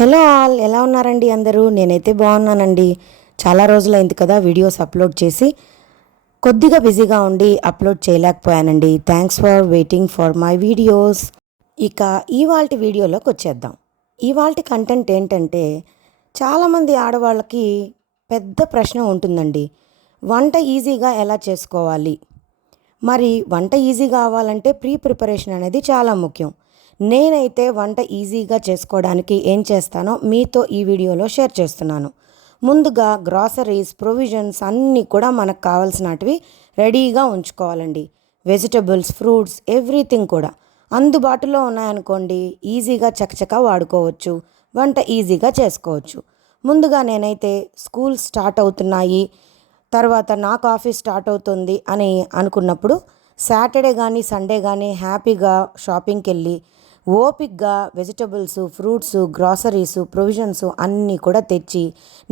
Hello all, ఎలా ఉన్నారండి అందరూ? నేనైతే బాగున్నానండి. చాలా రోజులైంది కదా వీడియోస్ అప్లోడ్ చేసి. కొద్దిగా బిజీగా ఉండి అప్లోడ్ చేయలేకపోయానండి. Thanks for waiting for my videos. ఇక ఇవాల్టి వీడియోలోకి వచ్చేద్దాం. ఇవాల్టి కంటెంట్ ఏంటంటే, చాలామంది ఆడవాళ్ళకి పెద్ద ప్రశ్న ఉంటుందండి. వంట ఈజీగా ఎలా చేసుకోవాలి? మరి వంట ఈజీగా అవ్వాలంటే ప్రిపరేషన్ అనేది చాలా ముఖ్యం. నేనైతే వంట ఈజీగా చేసుకోవడానికి ఏం చేస్తానో మీతో ఈ వీడియోలో షేర్ చేస్తున్నాను. ముందుగా గ్రాసరీస్, ప్రొవిజన్స్ అన్నీ కూడా మనకు కావాల్సినటివి రెడీగా ఉంచుకోవాలండి. వెజిటబుల్స్, ఫ్రూట్స్, ఎవ్రీథింగ్ కూడా అందుబాటులో ఉన్నాయనుకోండి, ఈజీగా చకచకా వాడుకోవచ్చు, వంట ఈజీగా చేసుకోవచ్చు. ముందుగా నేనైతే స్కూల్ స్టార్ట్ అవుతున్నాయి, తర్వాత నాకు ఆఫీస్ స్టార్ట్ అవుతుంది అని అనుకున్నప్పుడు సాటర్డే కానీ సండే కానీ హ్యాపీగా షాపింగ్కి వెళ్ళి ఓపిక్గా వెజిటబుల్స్, ఫ్రూట్స్, గ్రాసరీస్, ప్రొవిజన్స్ అన్నీ కూడా తెచ్చి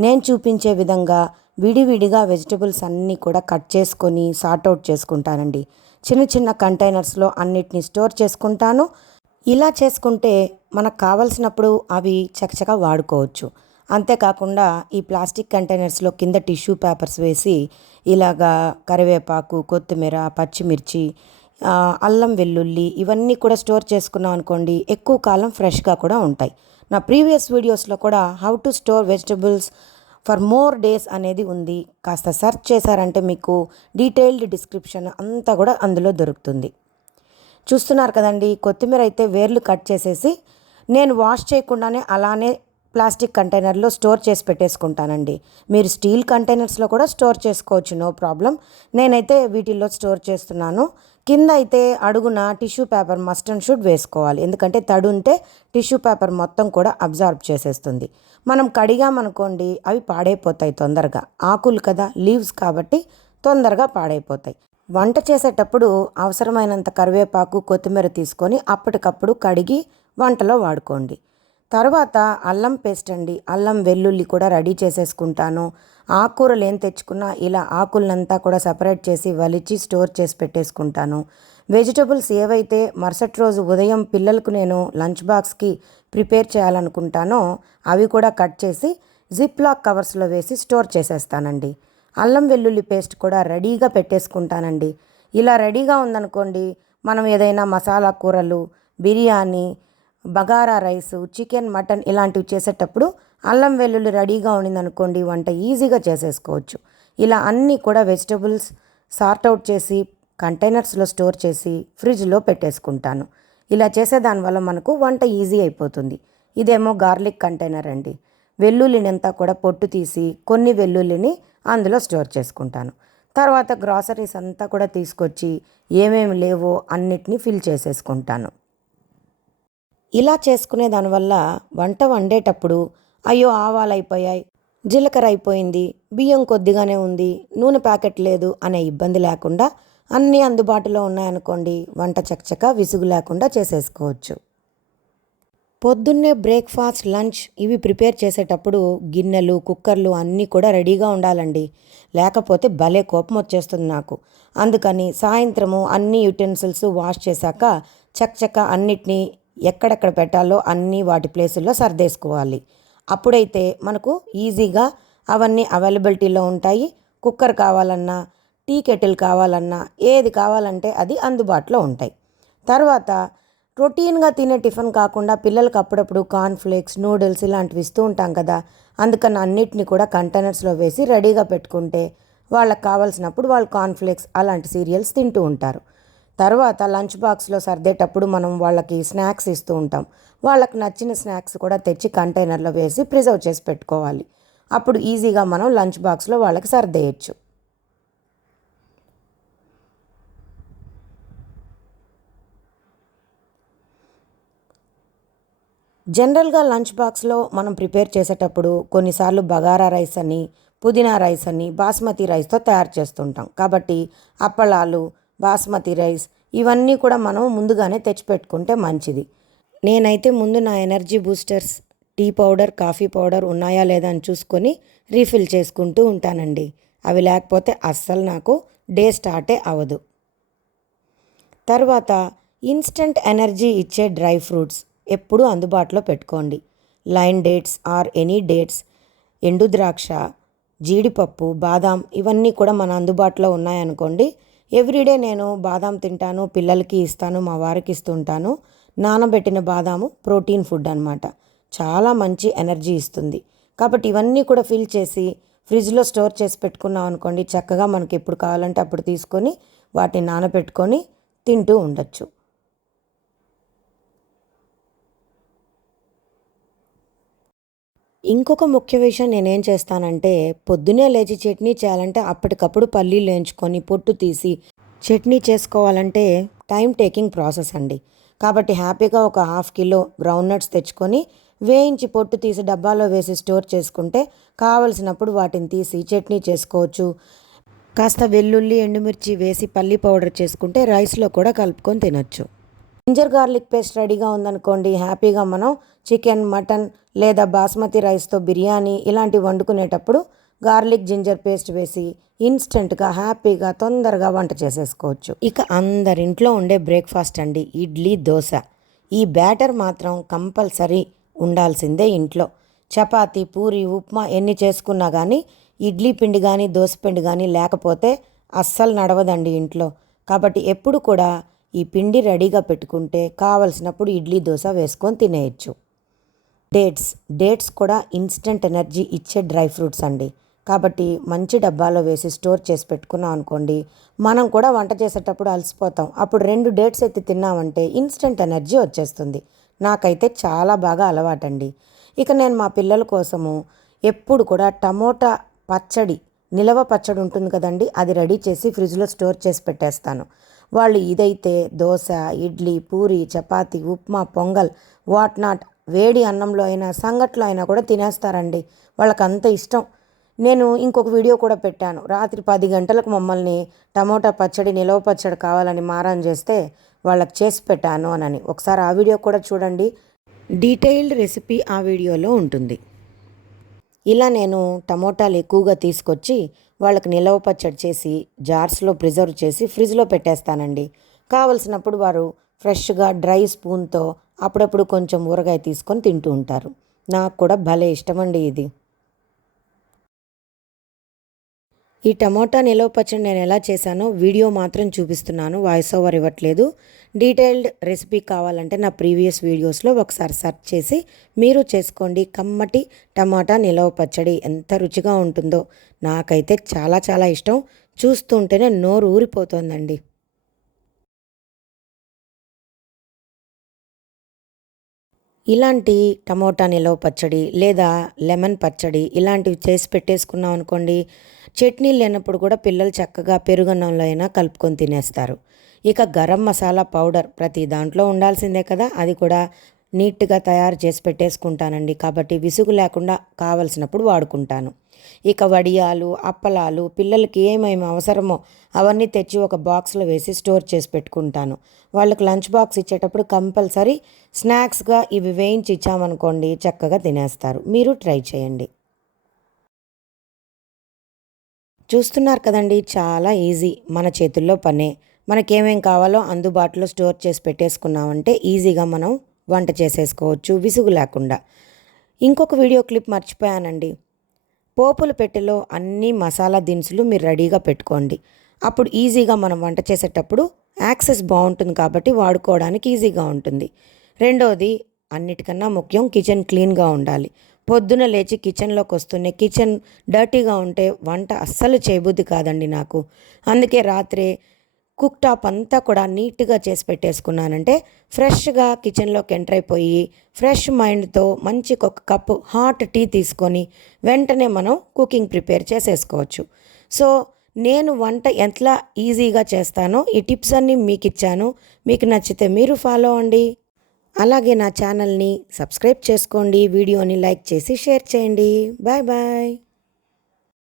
నేను చూపించే విధంగా విడివిడిగా వెజిటబుల్స్ అన్నీ కూడా కట్ చేసుకొని సార్ట్అవుట్ చేసుకుంటానండి. చిన్న చిన్న కంటైనర్స్లో అన్నిటిని స్టోర్ చేసుకుంటాను. ఇలా చేసుకుంటే మనకు కావలసినప్పుడు అవి చకచకా వాడుకోవచ్చు. అంతేకాకుండా ఈ ప్లాస్టిక్ కంటైనర్స్లో కింద టిష్యూ పేపర్స్ వేసి ఇలాగా కరివేపాకు, కొత్తిమీర, పచ్చిమిర్చి, అల్లం, వెల్లుల్లి ఇవన్నీ కూడా స్టోర్ చేసుకున్నాం అనుకోండి, ఎక్కువ కాలం ఫ్రెష్గా కూడా ఉంటాయి. నా ప్రీవియస్ వీడియోస్లో కూడా how to store vegetables for more days అనేది ఉంది. కాస్త సెర్చ్ చేశారంటే మీకు డీటెయిల్డ్ డిస్క్రిప్షన్ అంతా కూడా అందులో దొరుకుతుంది. చూస్తున్నారు కదండి, కొత్తిమీర అయితే వేర్లు కట్ చేసేసి నేను వాష్ చేయకుండానే అలానే ప్లాస్టిక్ కంటైనర్లో స్టోర్ చేసి పెట్టేసుకుంటానండి. మీరు స్టీల్ కంటైనర్స్లో కూడా స్టోర్ చేసుకోవచ్చు, నో ప్రాబ్లం. నేనైతే వీటిల్లో స్టోర్ చేస్తున్నాను. కింద అయితే అడుగున tissue paper must and should వేసుకోవాలి, ఎందుకంటే తడి ఉంటే టిష్యూ పేపర్ మొత్తం కూడా అబ్జార్బ్ చేసేస్తుంది. మనం కడిగామనుకోండి అవి పాడైపోతాయి తొందరగా. ఆకులు కదా, లీవ్స్ కాబట్టి తొందరగా పాడైపోతాయి. వంట చేసేటప్పుడు అవసరమైనంత కరివేపాకు, కొత్తిమీర తీసుకొని అప్పటికప్పుడు కడిగి వంటలో వాడుకోండి. తర్వాత అల్లం పేస్ట్ అండి, అల్లం వెల్లుల్లి కూడా రెడీ చేసేసుకుంటాను. ఆకుకూరలు ఏం తెచ్చుకున్నా ఇలా ఆకులనంతా కూడా సపరేట్ చేసి వలిచి స్టోర్ చేసి పెట్టేసుకుంటాను. వెజిటబుల్స్ ఏవైతే మరుసటి రోజు ఉదయం పిల్లలకు నేను లంచ్ బాక్స్కి ప్రిపేర్ చేయాలనుకుంటానో అవి కూడా కట్ చేసి జిప్ లాక్ కవర్స్లో వేసి స్టోర్ చేసేస్తానండి. అల్లం వెల్లుల్లి పేస్ట్ కూడా రెడీగా పెట్టేసుకుంటానండి. ఇలా రెడీగా ఉందనుకోండి, మనం ఏదైనా మసాలా కూరలు, biryani, bagara rice, chicken, mutton ఇలాంటివి చేసేటప్పుడు అల్లం వెల్లుల్లి రెడీగా ఉండిందనుకోండి, వంట ఈజీగా చేసేసుకోవచ్చు. ఇలా అన్నీ కూడా వెజిటబుల్స్ సార్ట్అవుట్ చేసి కంటైనర్స్లో స్టోర్ చేసి ఫ్రిడ్జ్లో పెట్టేసుకుంటాను. ఇలా చేసేదానివల్ల మనకు వంట ఈజీ అయిపోతుంది. ఇదేమో గార్లిక్ కంటైనర్ అండి. వెల్లుల్లిని అంతా కూడా పొట్టు తీసి కొన్ని వెల్లుల్లిని అందులో స్టోర్ చేసుకుంటాను. తర్వాత గ్రాసరీస్ అంతా కూడా తీసుకొచ్చి ఏమేమి లేవో అన్నిటినీ ఫిల్ చేసేసుకుంటాను. ఇలా చేసుకునే దానివల్ల వంట వండేటప్పుడు అయ్యో ఆవాలు అయిపోయాయి, జీలకర్ర అయిపోయింది, బియ్యం కొద్దిగానే ఉంది, నూనె ప్యాకెట్ లేదు అనే ఇబ్బంది లేకుండా అన్నీ అందుబాటులో ఉన్నాయనుకోండి, వంట చకచకా విసుగు లేకుండా చేసేసుకోవచ్చు. పొద్దున్నే బ్రేక్ఫాస్ట్, లంచ్ ఇవి ప్రిపేర్ చేసేటప్పుడు గిన్నెలు, కుక్కర్లు అన్నీ కూడా రెడీగా ఉండాలండి. లేకపోతే భలే కోపం వచ్చేస్తుంది నాకు. అందుకని సాయంత్రము అన్ని యుటెన్సిల్స్ వాష్ చేశాక చకచకా అన్నిటినీ ఎక్కడెక్కడ పెట్టాలో అన్నీ వాటి ప్లేసుల్లో సర్దేసుకోవాలి. అప్పుడైతే మనకు ఈజీగా అవన్నీ అవైలబిలిటీలో ఉంటాయి. కుక్కర్ కావాలన్నా, టీ కెటిల్ కావాలన్నా, ఏది కావాలంటే అది అందుబాటులో ఉంటాయి. తర్వాత రొటీన్గా తినే టిఫిన్ కాకుండా పిల్లలకు అప్పుడప్పుడు కార్న్ఫ్లేక్స్, నూడిల్స్ ఇలాంటివి ఇస్తూ ఉంటాం కదా, అందుకని అన్నిటిని కూడా కంటైనర్స్లో వేసి రెడీగా పెట్టుకుంటే వాళ్ళకి కావాల్సినప్పుడు వాళ్ళు కార్న్ఫ్లేక్స్ అలాంటి సీరియల్స్ తింటూ ఉంటారు. తర్వాత లంచ్ బాక్స్లో సర్దేటప్పుడు మనం వాళ్ళకి స్నాక్స్ ఇస్తూ ఉంటాం. వాళ్ళకి నచ్చిన స్నాక్స్ కూడా తెచ్చి కంటైనర్లో వేసి ప్రిజర్వ్ చేసి పెట్టుకోవాలి. అప్పుడు ఈజీగా మనం లంచ్ బాక్స్లో వాళ్ళకి సర్దేయచ్చు. జనరల్గా లంచ్ బాక్స్లో మనం ప్రిపేర్ చేసేటప్పుడు కొన్నిసార్లు బగారా రైస్ అని, పుదీనా రైస్ అని, బాస్మతి రైస్తో తయారు చేస్తుంటాం. కాబట్టి అప్పళాలు, బాస్మతి రైస్ ఇవన్నీ కూడా మనం ముందుగానే తెచ్చిపెట్టుకుంటే మంచిది. నేనైతే ముందు నా energy boosters, tea powder, coffee powder ఉన్నాయా లేదా అని చూసుకొని రీఫిల్ చేసుకుంటూ ఉంటానండి. అవి లేకపోతే అస్సలు నాకు డే స్టార్టే అవ్వదు. తర్వాత ఇన్స్టంట్ ఎనర్జీ ఇచ్చే డ్రై ఫ్రూట్స్ ఎప్పుడూ అందుబాటులో పెట్టుకోండి. Line dates or any dates, ఎండు ద్రాక్ష, జీడిపప్పు, బాదాం ఇవన్నీ కూడా మన అందుబాటులో ఉన్నాయనుకోండి. ఎవ్రీడే నేను బాదాం తింటాను, పిల్లలకి ఇస్తాను, మా వారికి ఇస్తుంటాను. నానబెట్టిన బాదాము ప్రోటీన్ ఫుడ్ అనమాట. చాలా మంచి ఎనర్జీ ఇస్తుంది. కాబట్టి ఇవన్నీ కూడా ఫిల్ చేసి ఫ్రిడ్జ్లో స్టోర్ చేసి పెట్టుకున్నాం అనుకోండి, చక్కగా మనకి ఎప్పుడు కావాలంటే అప్పుడు తీసుకొని వాటిని నానబెట్టుకొని తింటూ ఉండొచ్చు. ఇంకొక ముఖ్య విషయం నేనేం చేస్తానంటే, పొద్దున్నే లేచి చట్నీ చేయాలంటే అప్పటికప్పుడు పల్లీలు వేయించుకొని పొట్టు తీసి చట్నీ చేసుకోవాలంటే టైం టేకింగ్ ప్రాసెస్ అండి. కాబట్టి హ్యాపీగా ఒక హాఫ్ కిలో గ్రౌండ్ నట్స్ తెచ్చుకొని వేయించి పొట్టు తీసి డబ్బాలో వేసి స్టోర్ చేసుకుంటే కావలసినప్పుడు వాటిని తీసి చట్నీ చేసుకోవచ్చు. కాస్త వెల్లుల్లి, ఎండుమిర్చి వేసి పల్లి పౌడర్ చేసుకుంటే రైస్లో కూడా కలుపుకొని తినొచ్చు. జింజర్ గార్లిక్ పేస్ట్ రెడీగా ఉందనుకోండి, హ్యాపీగా మనం చికెన్, మటన్ లేదా బాస్మతి రైస్తో బిర్యానీ ఇలాంటివి వండుకునేటప్పుడు గార్లిక్ జింజర్ పేస్ట్ వేసి ఇన్స్టెంట్గా హ్యాపీగా తొందరగా వంట చేసేసుకోవచ్చు. ఇక అందరింట్లో ఉండే బ్రేక్ఫాస్ట్ అండి ఇడ్లీ, దోశ. ఈ బ్యాటర్ మాత్రం కంపల్సరీ ఉండాల్సిందే ఇంట్లో. చపాతీ, పూరి, ఉప్మా ఎన్ని చేసుకున్నా కానీ ఇడ్లీ పిండి కానీ దోశ పిండి కానీ లేకపోతే అస్సలు నడవదండి ఇంట్లో. కాబట్టి ఎప్పుడు కూడా ఈ పిండి రెడీగా పెట్టుకుంటే కావలసినప్పుడు ఇడ్లీ, దోశ వేసుకొని తినేయచ్చు. డేట్స్ కూడా ఇన్స్టెంట్ ఎనర్జీ ఇచ్చే డ్రై ఫ్రూట్స్ అండి. కాబట్టి మంచి డబ్బాలో వేసి స్టోర్ చేసి పెట్టుకున్నాం అనుకోండి, మనం కూడా వంట చేసేటప్పుడు అలసిపోతాం. అప్పుడు 2 డేట్స్ ఎత్తి తిన్నామంటే ఇన్స్టెంట్ ఎనర్జీ వచ్చేస్తుంది. నాకైతే చాలా బాగా అలవాటండి. ఇక నేను మా పిల్లల కోసము ఎప్పుడు కూడా టమోటా పచ్చడి, నిలవ పచ్చడి ఉంటుంది కదండి, అది రెడీ చేసి ఫ్రిడ్జ్లో స్టోర్ చేసి పెట్టేస్తాను. వాళ్ళు ఇదైతే దోశ, ఇడ్లీ, పూరి, చపాతీ, ఉప్మా, పొంగల్ వాట్ నాట్ వేడి అన్నంలో అయినా సంగట్లో అయినా కూడా తినేస్తారండి. వాళ్ళకి అంత ఇష్టం. నేను ఇంకొక వీడియో కూడా పెట్టాను. రాత్రి 10 గంటలకు మమ్మల్ని టమోటా పచ్చడి, నిలవ పచ్చడి కావాలని మారం చేస్తే వాళ్ళకి చేసి పెట్టాను అని. ఒకసారి ఆ వీడియో కూడా చూడండి. డీటెయిల్డ్ రెసిపీ ఆ వీడియోలో ఉంటుంది. ఇలా నేను టమోటాలు ఎక్కువగా తీసుకొచ్చి వాళ్ళకి నిలవ పచ్చడి చేసి జార్స్లో ప్రిజర్వ్ చేసి ఫ్రిడ్జ్లో పెట్టేస్తానండి. కావలసినప్పుడు వారు ఫ్రెష్గా డ్రై స్పూన్తో అప్పుడప్పుడు కొంచెం ఊరగాయ తీసుకొని తింటూ ఉంటారు. నాకు కూడా భలే ఇష్టమండి ఇది. ఈ టమోటా నిలవ పచ్చడి నేను ఎలా చేశానో వీడియో మాత్రం చూపిస్తున్నాను, వాయిస్ ఓవర్ ఇవ్వట్లేదు. డీటెయిల్డ్ రెసిపీ కావాలంటే నా ప్రీవియస్ వీడియోస్లో ఒకసారి సెర్చ్ చేసి మీరు చేసుకోండి. కమ్మటి టమాటా నిలవ పచ్చడి ఎంత రుచిగా ఉంటుందో, నాకైతే చాలా చాలా ఇష్టం. చూస్తుంటేనే నోరు ఊరిపోతుందండి. ఇలాంటి టమోటా నిలవ పచ్చడి లేదా లెమన్ పచ్చడి ఇలాంటివి చేసి పెట్టేసుకున్నాం అనుకోండి, చట్నీలు లేనప్పుడు కూడా పిల్లలు చక్కగా పెరుగన్నంలో అయినా కలుపుకొని తినేస్తారు. ఇక గరం మసాలా పౌడర్ ప్రతి దాంట్లో ఉండాల్సిందే కదా, అది కూడా నీట్గా తయారు చేసి పెట్టేసుకుంటానండి. కాబట్టి విసుగు లేకుండా కావలసినప్పుడు వాడుకుంటాను. ఇక వడియాలు, అప్పలాలు పిల్లలకి ఏమేమి అవసరమో అవన్నీ తెచ్చి ఒక బాక్స్లో వేసి స్టోర్ చేసి పెట్టుకుంటాను. వాళ్ళకి లంచ్ బాక్స్ ఇచ్చేటప్పుడు కంపల్సరీ స్నాక్స్గా ఇవి వేయించి ఇచ్చామనుకోండి చక్కగా తినేస్తారు. మీరు ట్రై చేయండి. చూస్తున్నారు కదండి, చాలా ఈజీ, మన చేతుల్లో పనే. మనకేమేం కావాలో అందుబాటులో స్టోర్ చేసి పెట్టేసుకున్నామంటే ఈజీగా మనం వంట చేసేసుకోవచ్చు విసుగు లేకుండా. ఇంకొక వీడియో క్లిప్ మర్చిపోయానండి. పోపుల పెట్టెలో అన్ని మసాలా దినుసులు మీరు రెడీగా పెట్టుకోండి. అప్పుడు ఈజీగా మనం వంట చేసేటప్పుడు యాక్సెస్ బాగుంటుంది కాబట్టి వాడుకోవడానికి ఈజీగా ఉంటుంది. రెండోది, అన్నిటికన్నా ముఖ్యం కిచెన్ క్లీన్గా ఉండాలి. పొద్దున లేచి కిచెన్లోకి వస్తూనే కిచెన్ డర్టీగా ఉంటే వంట అస్సలు చేయబుద్ధి కాదండి నాకు. అందుకే రాత్రే కుక్ టాప్ అంతా కూడా నీట్గా చేసి పెట్టేసుకున్నానంటే ఫ్రెష్గా కిచెన్లోకి ఎంటర్ అయిపోయి ఫ్రెష్ మైండ్తో మంచి ఒక కప్పు హాట్ టీ తీసుకొని వెంటనే మనం కుకింగ్ ప్రిపేర్ చేసేసుకోవచ్చు. సో నేను వంట ఎట్లా ఈజీగా చేస్తానో ఈ టిప్స్ అన్నీ మీకు ఇచ్చాను. మీకు నచ్చితే మీరు ఫాలో అవ్వండి. అలాగే నా ఛానల్ని సబ్స్క్రైబ్ చేసుకోండి, వీడియోని లైక్ చేసి షేర్ చేయండి. Bye bye.